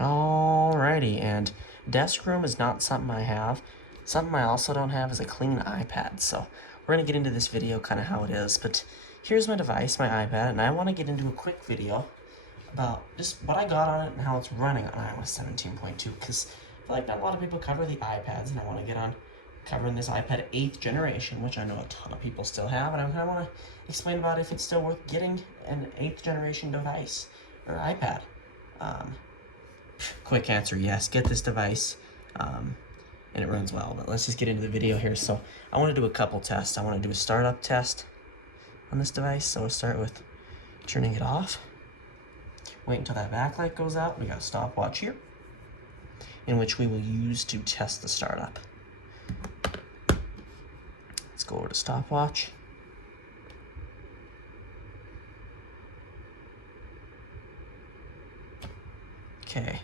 Alrighty, and desk room is not something I have. Something I also don't have is a clean iPad, so we're going to get into this video kind of how it is. But here's my device, my iPad, and I want to get into a quick video about just what I got on it and how it's running on iOS 17.2, because I feel like not a lot of people cover the iPads, and I want to get on covering this iPad 8th generation, which I know a ton of people still have, and I kind of want to explain about if it's still worth getting an 8th generation device, or iPad. Quick answer, yes, get this device, and it runs well. But let's just get into the video here. So I want to do a couple tests. I want to do a startup test on this device. So we'll start with turning it off. Wait until that backlight goes out. We got a stopwatch here, in which we will use to test the startup. Let's go over to stopwatch. Okay.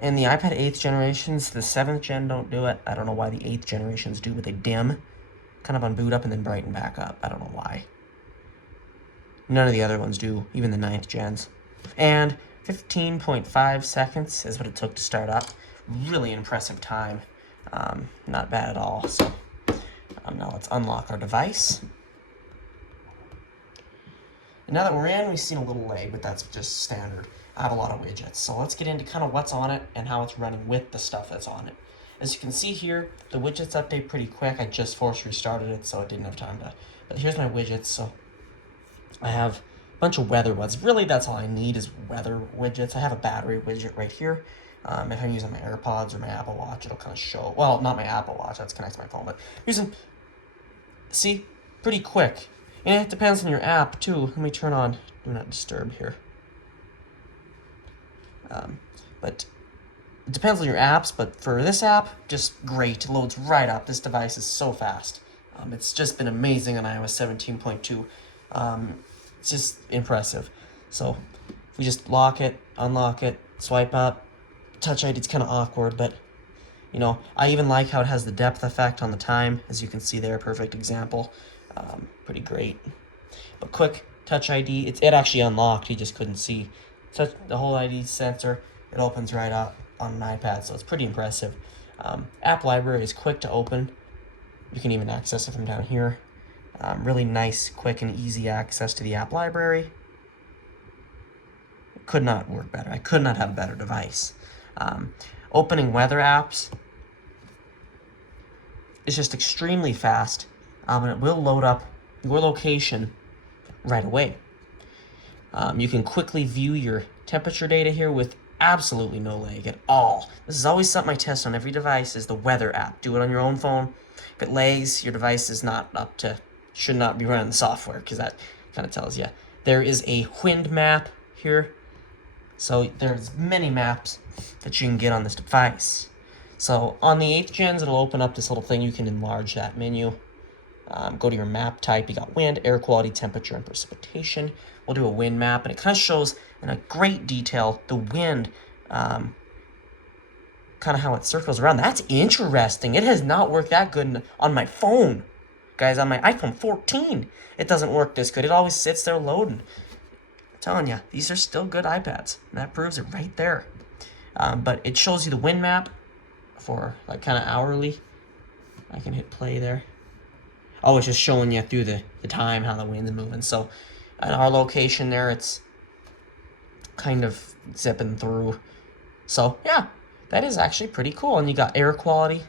And the iPad 8th generations, the 7th gen don't do it. I don't know why the 8th generations do, but they dim, kind of on boot up and then brighten back up. I don't know why. None of the other ones do, even the 9th gens. And 15.5 seconds is what it took to start up. Really impressive time. Not bad at all. So now let's unlock our device. And now that we're in, we've seen a little lag, but that's just standard. I have a lot of widgets. So let's get into kind of what's on it and how it's running with the stuff that's on it. As you can see here, the widgets update pretty quick. I just force restarted it, so it didn't have time to. But here's my widgets. So I have a bunch of weather ones. Really, that's all I need is weather widgets. I have a battery widget right here. If I'm using my AirPods or my Apple Watch, it'll kind of show. Well, not my Apple Watch. That's connected to my phone. But using, see, pretty quick. And it depends on your app, too. Let me turn on Do Not Disturb here. But it depends on your apps, but for this app, just great. It loads right up. This device is so fast. It's just been amazing on iOS 17.2. It's just impressive. So if we just lock it, unlock it, swipe up, Touch ID, it's kind of awkward, but you know, I even like how it has the depth effect on the time, as you can see there, perfect example. Pretty great. But quick Touch ID, it actually unlocked, you just couldn't see. Touch the whole ID sensor, it opens right up on an iPad, so it's pretty impressive. App library is quick to open. You can even access it from down here. Really nice, quick, and easy access to the app library. It could not work better. I could not have a better device. Opening weather apps is just extremely fast, and it will load up your location right away. You can quickly view your temperature data here with absolutely no lag at all. This is always something I test on every device, is the weather app. Do it on your own phone. If it lags, your device is not up to, should not be running the software, because that kind of tells you. There is a wind map here. So there's many maps that you can get on this device. So on the 8th gens, it'll open up this little thing. You can enlarge that menu. Go to your map type. You got wind, air quality, temperature, and precipitation. We'll do a wind map, and it kind of shows in a great detail the wind, kind of how it circles around. That's interesting. It has not worked that good on my phone. Guys, on my iPhone 14, it doesn't work this good. It always sits there loading. I'm telling you, these are still good iPads, and that proves it right there. But it shows you the wind map for like kind of hourly. I can hit play there. Oh, it's just showing you through the time how the wind's moving. So at our location there, it's kind of zipping through. So yeah, that is actually pretty cool. And you got air quality.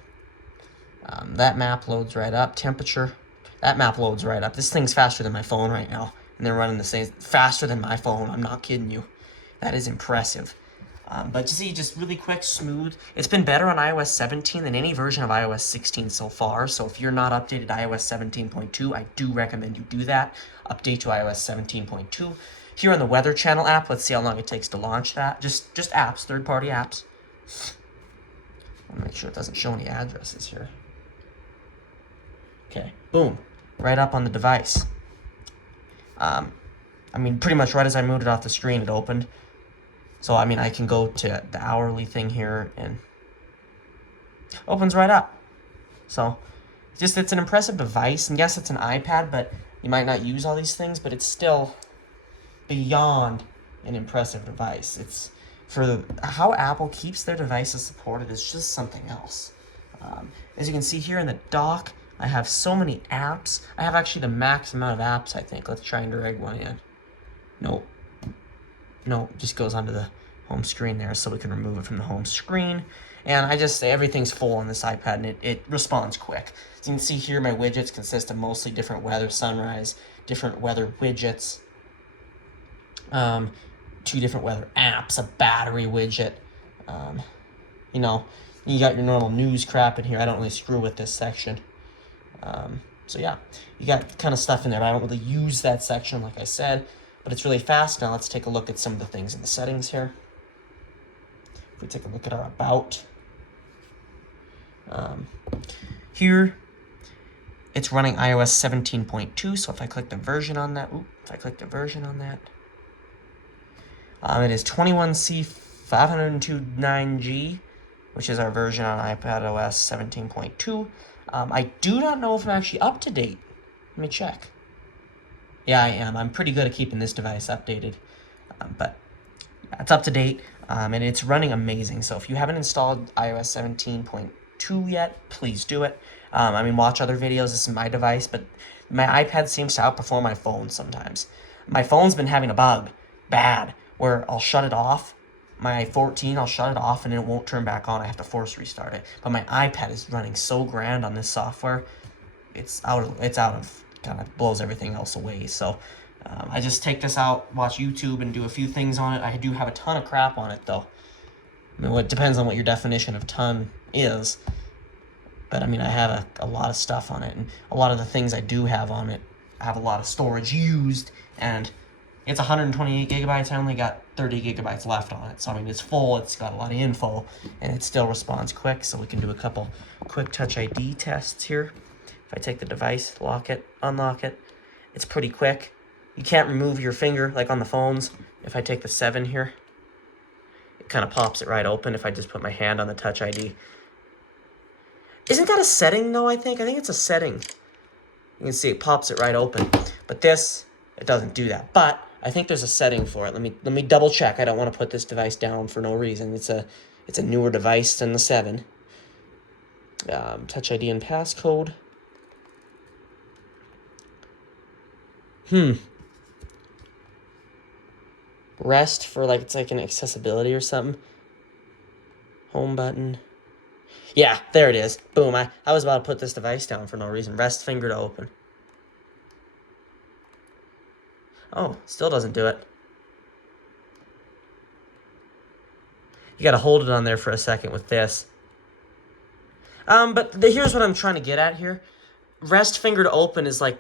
That map loads right up. Temperature, that map loads right up. This thing's faster than my phone right now. And they're running the same, faster than my phone. I'm not kidding you. That is impressive. But you see, just really quick, smooth. It's been better on iOS 17 than any version of iOS 16 so far. So if you're not updated to iOS 17.2, I do recommend you do that. Update to iOS 17.2. Here on the Weather Channel app, let's see how long it takes to launch that. Just apps, third-party apps. I'll make sure it doesn't show any addresses here. Okay, boom, right up on the device. I mean, pretty much right as I moved it off the screen, it opened. So, I mean, I can go to the hourly thing here and opens right up. So, it's an impressive device. And yes, it's an iPad, but you might not use all these things, but it's still beyond an impressive device. It's for how Apple keeps their devices supported is just something else. As you can see here in the dock, I have so many apps. I have actually the max amount of apps, I think. Let's try and drag one in. Nope. Nope, just goes onto the home screen there, so we can remove it from the home screen. And I just say everything's full on this iPad, and it responds quick. So you can see here my widgets consist of mostly different weather, sunrise, different weather widgets, 2 different weather apps, a battery widget. You know, you got your normal news crap in here. I don't really screw with this section. So yeah, you got kind of stuff in there, but I don't really use that section, like I said, but it's really fast. Now let's take a look at some of the things in the settings here. If we take a look at our about, here, it's running iOS 17.2, so if I click the version on that, it is 21C502.9G, which is our version on iPadOS 17.2. I do not know if I'm actually up to date. Let me check. Yeah, I am. I'm pretty good at keeping this device updated, but yeah, it's up to date, and it's running amazing. So if you haven't installed iOS 17.2 yet, please do it. I mean, watch other videos. This is my device, but my iPad seems to outperform my phone sometimes. My phone's been having a bug, bad, where I'll shut it off. My 14, I'll shut it off and it won't turn back on. I have to force restart it. But my iPad is running so grand on this software. It's out of kind of blows everything else away. So I just take this out, watch YouTube, and do a few things on it. I do have a ton of crap on it, though. I mean, it depends on what your definition of ton is. But, I mean, I have a lot of stuff on it. And a lot of the things I do have on it, I have a lot of storage used. And it's 128 gigabytes. I only got 30 gigabytes left on it. So, I mean, it's full. It's got a lot of info. And it still responds quick. So, we can do a couple quick Touch ID tests here. If I take the device, lock it, unlock it, it's pretty quick. You can't remove your finger like on the phones. If I take the 7 here, it kind of pops it right open if I just put my hand on the Touch ID. Isn't that a setting, though, I think? I think it's a setting. You can see it pops it right open. But this, it doesn't do that. But I think there's a setting for it. Let me double check. I don't want to put this device down for no reason. It's a newer device than the 7. Touch ID and passcode. Rest for like, it's like an accessibility or something. Home button. Yeah, there it is. Boom. I was about to put this device down for no reason. Rest finger to open. Oh, still doesn't do it. You gotta hold it on there for a second with this. But here's what I'm trying to get at here. Rest finger to open is like,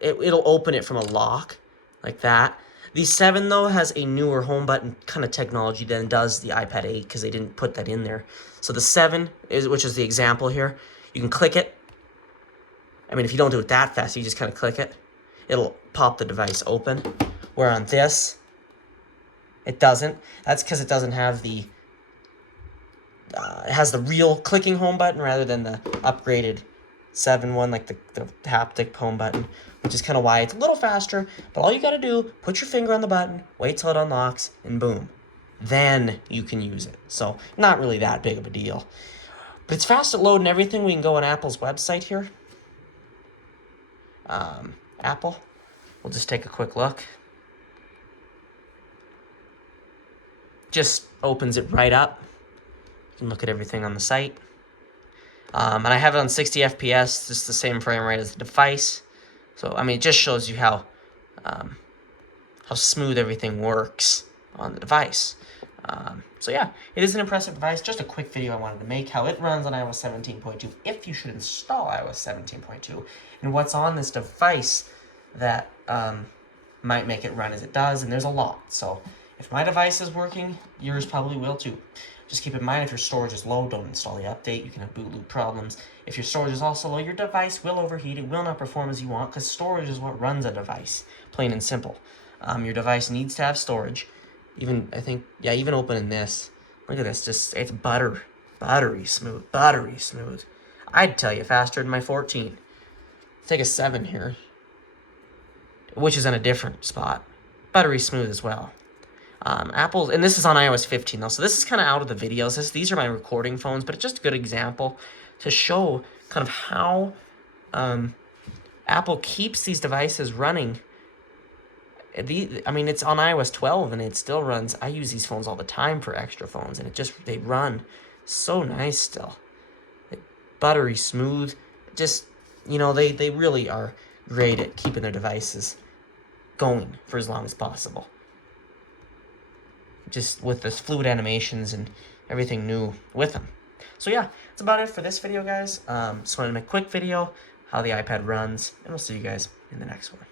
it'll open it from a lock, like that. The 7, though, has a newer home button kind of technology than does the iPad 8, because they didn't put that in there. So the 7, which is the example here, you can click it. I mean, if you don't do it that fast, you just kind of click it. It'll pop the device open. Where on this, it doesn't. That's because it doesn't have the... it has the real clicking home button rather than the upgraded 7 one, like the haptic home button, which is kind of why it's a little faster. But all you got to do, put your finger on the button, wait till it unlocks, and boom. Then you can use it. So not really that big of a deal. But it's fast at loading everything. We can go on Apple's website here. Apple. We'll just take a quick look. Just opens it right up. You can look at everything on the site. And I have it on 60 FPS, just the same frame rate as the device. So, I mean, it just shows you how smooth everything works on the device. So, yeah, it is an impressive device. Just a quick video I wanted to make, how it runs on iOS 17.2, if you should install iOS 17.2, and what's on this device that might make it run as it does, and there's a lot. So, if my device is working, yours probably will too. Just keep in mind, if your storage is low, don't install the update. You can have boot loop problems. If your storage is also low, your device will overheat. It will not perform as you want, because storage is what runs a device, plain and simple. Your device needs to have storage. Even opening this, look at this, it's buttery smooth. I'd tell you faster than my 14. Take a 7 here, which is in a different spot. Buttery smooth as well. Apple's, and this is on iOS 15 though, so this is kind of out of the videos. These are my recording phones, but it's just a good example to show kind of how Apple keeps these devices running. I mean, it's on iOS 12 and it still runs. I use these phones all the time for extra phones, and they run so nice still. Buttery smooth. Just, they really are great at keeping their devices going for as long as possible. Just with the fluid animations and everything new with them. So yeah, that's about it for this video, guys. Just wanted to make a quick video, how the iPad runs, and we'll see you guys in the next one.